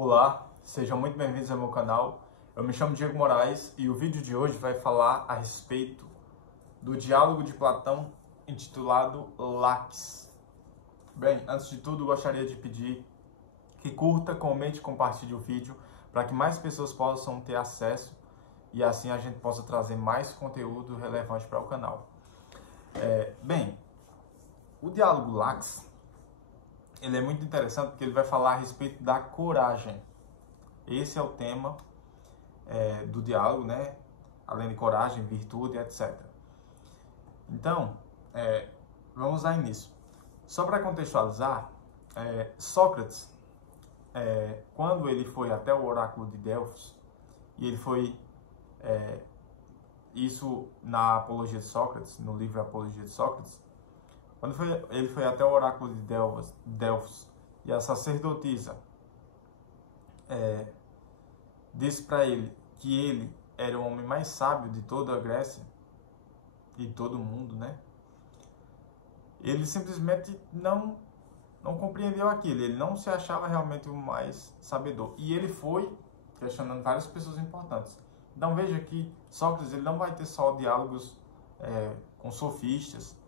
Olá, sejam muito bem-vindos ao meu canal. Eu me chamo Diego Moraes e o vídeo de hoje vai falar a respeito do diálogo de Platão intitulado Laques. Bem, antes de tudo, gostaria de pedir que curta, comente e compartilhe o vídeo para que mais pessoas possam ter acesso e assim a gente possa trazer mais conteúdo relevante para o canal. Bem, o diálogo Laques, ele é muito interessante porque ele vai falar a respeito da coragem. Esse é o tema do diálogo, né? Além de coragem, virtude, etc. Então, vamos lá nisso. Só para contextualizar, Sócrates, quando ele foi até o oráculo de Delfos, e ele foi, isso na Apologia de Sócrates, no livro Apologia de Sócrates, quando ele foi até o oráculo de Delfos e a sacerdotisa disse para ele que ele era o homem mais sábio de toda a Grécia e de todo o mundo, né? Ele simplesmente não compreendeu aquilo, ele não se achava realmente o mais sabedor. E ele foi questionando várias pessoas importantes. Então veja que Sócrates ele não vai ter só diálogos com sofistas,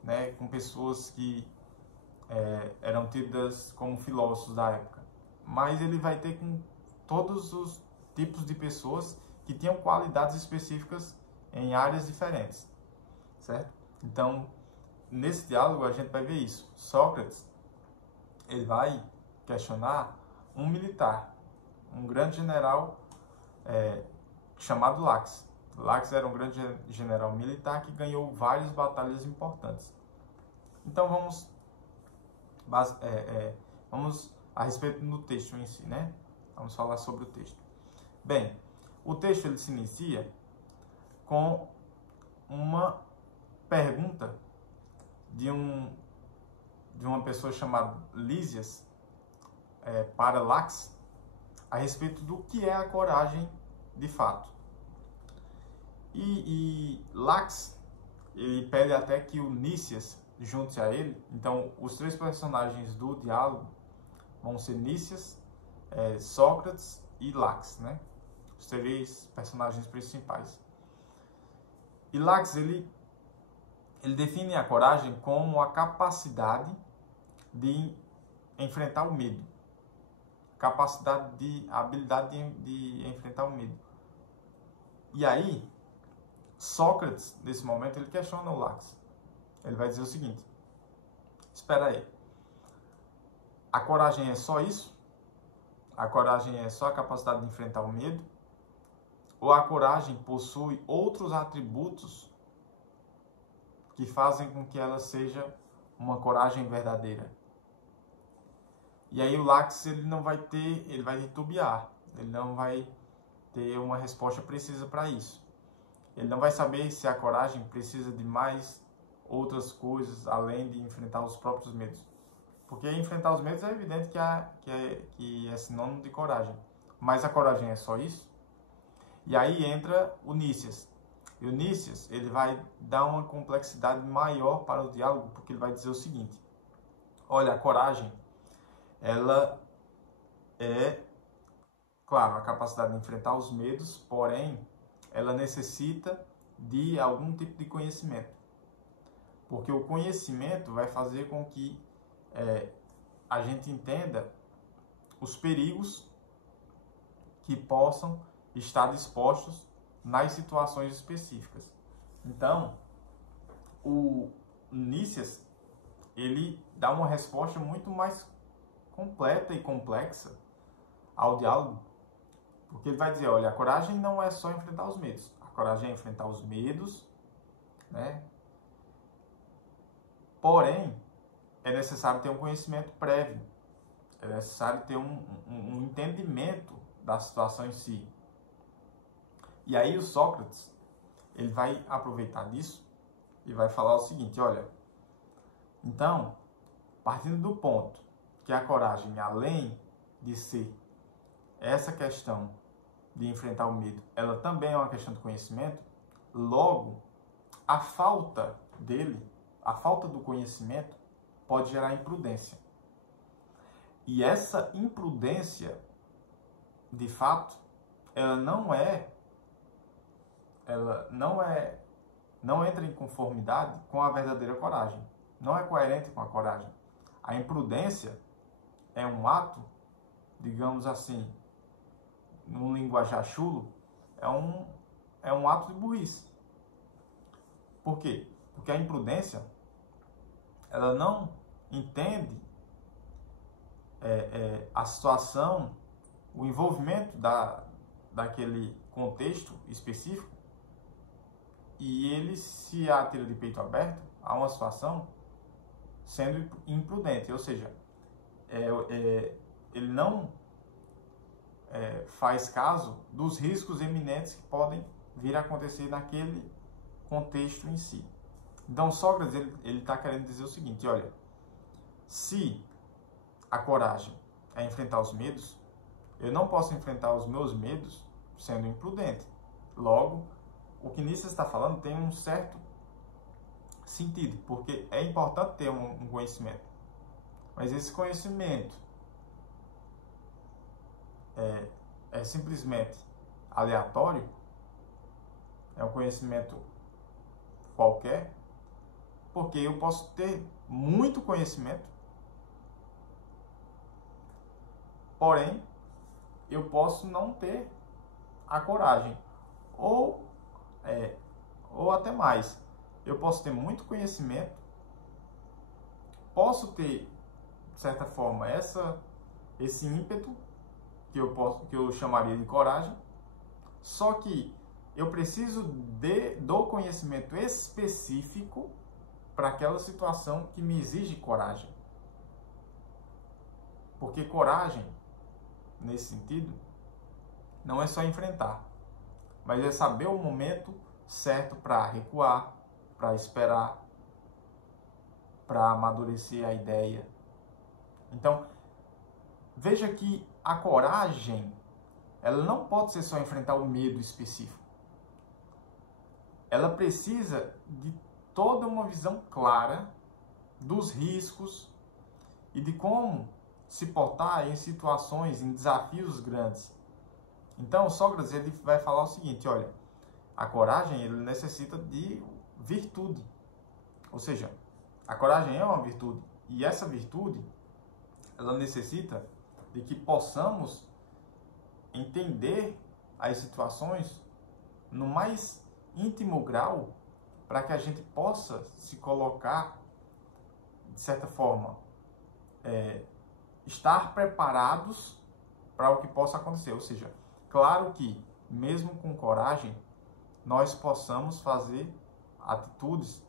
né? Com pessoas que eram tidas como filósofos da época. Mas ele vai ter com todos os tipos de pessoas que tinham qualidades específicas em áreas diferentes, certo? Então, nesse diálogo a gente vai ver isso. Sócrates, ele vai questionar um militar, um grande general chamado Laques. Laques era um grande general militar que ganhou várias batalhas importantes. Então vamos a respeito do texto em si, né? Vamos falar sobre o texto. Bem, o texto ele se inicia com uma pergunta de uma pessoa chamada Lísias para Laques a respeito do que é a coragem de fato. E Laques, ele pede até que o Nícias junte-se a ele. Então, os três personagens do diálogo vão ser Nícias, Sócrates e Laques, né? Os três personagens principais. E Laques, ele define a coragem como a capacidade de enfrentar o medo. A habilidade de enfrentar o medo. E aí, Sócrates, nesse momento, ele questiona o Laques. Ele vai dizer o seguinte: espera aí, a coragem é só isso? A coragem é só a capacidade de enfrentar o medo? Ou a coragem possui outros atributos que fazem com que ela seja uma coragem verdadeira? E aí o Laques ele vai titubear, ele não vai ter uma resposta precisa para isso. Ele não vai saber se a coragem precisa de mais outras coisas além de enfrentar os próprios medos. Porque enfrentar os medos é evidente que é sinônimo de coragem. Mas a coragem é só isso? E aí entra o Nícias. E o Nícias, ele vai dar uma complexidade maior para o diálogo, porque ele vai dizer o seguinte: olha, a coragem, ela é, claro, a capacidade de enfrentar os medos, porém, ela necessita de algum tipo de conhecimento. Porque o conhecimento vai fazer com que a gente entenda os perigos que possam estar dispostos nas situações específicas. Então, o Nícias, ele dá uma resposta muito mais completa e complexa ao diálogo, porque ele vai dizer, olha, a coragem não é só enfrentar os medos, a coragem é enfrentar os medos, né? Porém, é necessário ter um conhecimento prévio, é necessário ter um entendimento da situação em si. E aí o Sócrates, ele vai aproveitar disso e vai falar o seguinte: olha, então, partindo do ponto que a coragem, além de ser essa questão de enfrentar o medo, ela também é uma questão de conhecimento, logo, a falta do conhecimento pode gerar imprudência. E essa imprudência de fato, ela não entra em conformidade com a verdadeira coragem. Não é coerente com a coragem. A imprudência é um ato, digamos assim, num linguajar chulo, é um ato de burrice. Por quê? Porque a imprudência, ela não entende a situação, o envolvimento daquele contexto específico, e ele se atira de peito aberto a uma situação sendo imprudente, ou seja, ele não faz caso dos riscos eminentes que podem vir a acontecer naquele contexto em si. Então, Sócrates ele está querendo dizer o seguinte: olha, se a coragem é enfrentar os medos, eu não posso enfrentar os meus medos sendo imprudente. Logo, o que Nietzsche está falando tem um certo sentido, porque é importante ter um conhecimento. Mas esse conhecimento é simplesmente aleatório, é um conhecimento qualquer, porque eu posso ter muito conhecimento, porém, eu posso não ter a coragem, ou até mais, eu posso ter muito conhecimento, posso ter, de certa forma, esse ímpeto, que eu chamaria de coragem, só que eu preciso do conhecimento específico para aquela situação que me exige coragem. Porque coragem, nesse sentido, não é só enfrentar, mas é saber o momento certo para recuar, para esperar, para amadurecer a ideia. Então, veja que a coragem, ela não pode ser só enfrentar o medo específico. Ela precisa de toda uma visão clara dos riscos e de como se portar em situações, em desafios grandes. Então, Sócrates ele vai falar o seguinte: olha, a coragem ele necessita de virtude. Ou seja, a coragem é uma virtude. E essa virtude, ela necessita de que possamos entender as situações no mais íntimo grau, para que a gente possa se colocar, de certa forma, estar preparados para o que possa acontecer. Ou seja, claro que, mesmo com coragem, nós possamos fazer atitudes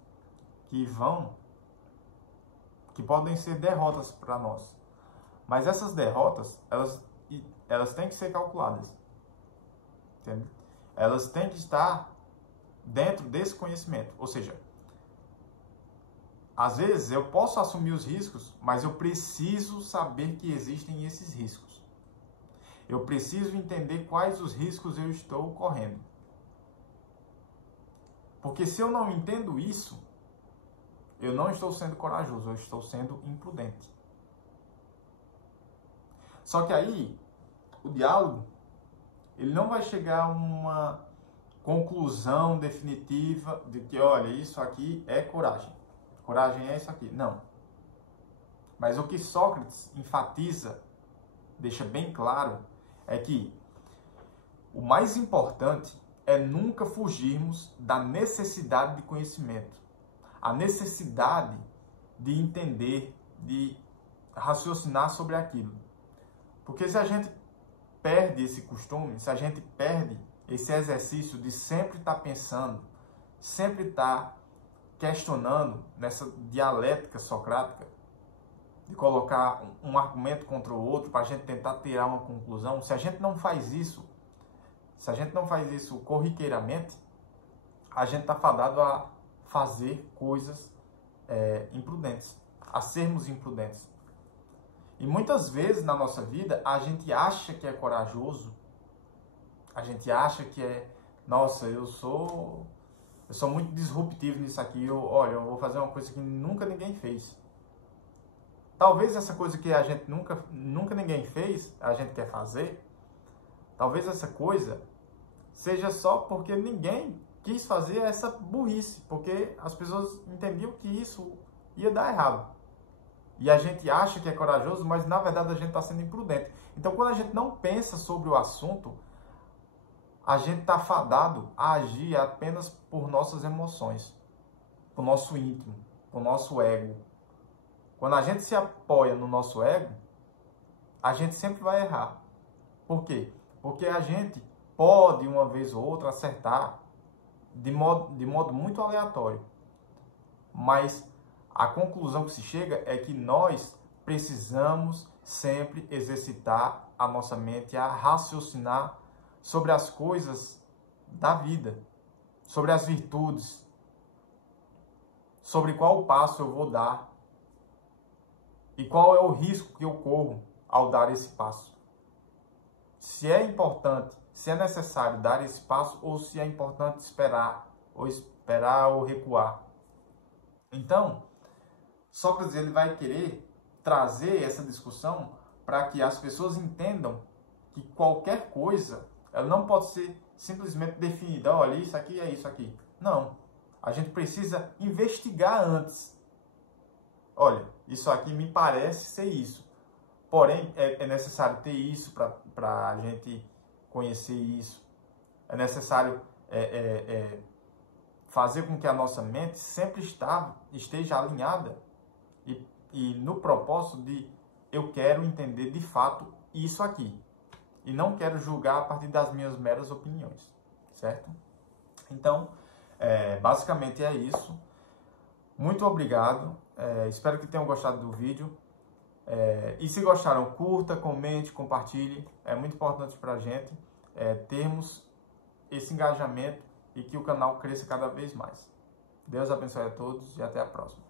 que podem ser derrotas para nós. Mas essas derrotas, elas têm que ser calculadas. Entende? Elas têm que estar dentro desse conhecimento. Ou seja, às vezes eu posso assumir os riscos, mas eu preciso saber que existem esses riscos. Eu preciso entender quais os riscos eu estou correndo. Porque se eu não entendo isso, eu não estou sendo corajoso, eu estou sendo imprudente. Só que aí, o diálogo, ele não vai chegar a uma conclusão definitiva de que, olha, isso aqui é coragem. Coragem é isso aqui. Não. Mas o que Sócrates enfatiza, deixa bem claro, é que o mais importante é nunca fugirmos da necessidade de conhecimento. A necessidade de entender, de raciocinar sobre aquilo. Porque se a gente perde esse costume, se a gente perde esse exercício de sempre estar pensando, sempre estar questionando nessa dialética socrática, de colocar um argumento contra o outro para a gente tentar tirar uma conclusão, se a gente não faz isso corriqueiramente, a gente está fadado a fazer coisas imprudentes, a sermos imprudentes. E muitas vezes na nossa vida, a gente acha que é corajoso, a gente acha que nossa, eu sou muito disruptivo nisso aqui, eu vou fazer uma coisa que nunca ninguém fez. Talvez essa coisa que a gente nunca ninguém fez, a gente quer fazer, Talvez essa coisa seja só porque ninguém quis fazer essa burrice, porque as pessoas entendiam que isso ia dar errado. E a gente acha que é corajoso, mas na verdade a gente está sendo imprudente. Então, quando a gente não pensa sobre o assunto, a gente está fadado a agir apenas por nossas emoções, por nosso íntimo, por nosso ego. Quando a gente se apoia no nosso ego, a gente sempre vai errar. Por quê? Porque a gente pode, uma vez ou outra, acertar de modo muito aleatório. Mas a conclusão que se chega é que nós precisamos sempre exercitar a nossa mente a raciocinar sobre as coisas da vida, sobre as virtudes, sobre qual passo eu vou dar e qual é o risco que eu corro ao dar esse passo. Se é importante, se é necessário dar esse passo ou se é importante esperar ou recuar. Então, Sócrates ele vai querer trazer essa discussão para que as pessoas entendam que qualquer coisa ela não pode ser simplesmente definida. Olha, isso aqui é isso aqui. Não. A gente precisa investigar antes. Olha, isso aqui me parece ser isso. Porém, é necessário ter isso para a gente conhecer isso. É necessário fazer com que a nossa mente sempre esteja alinhada e no propósito de eu quero entender de fato isso aqui. E não quero julgar a partir das minhas meras opiniões, certo? Então, basicamente é isso. Muito obrigado. Espero que tenham gostado do vídeo. E se gostaram, curta, comente, compartilhe. É muito importante para a gente termos esse engajamento e que o canal cresça cada vez mais. Deus abençoe a todos e até a próxima.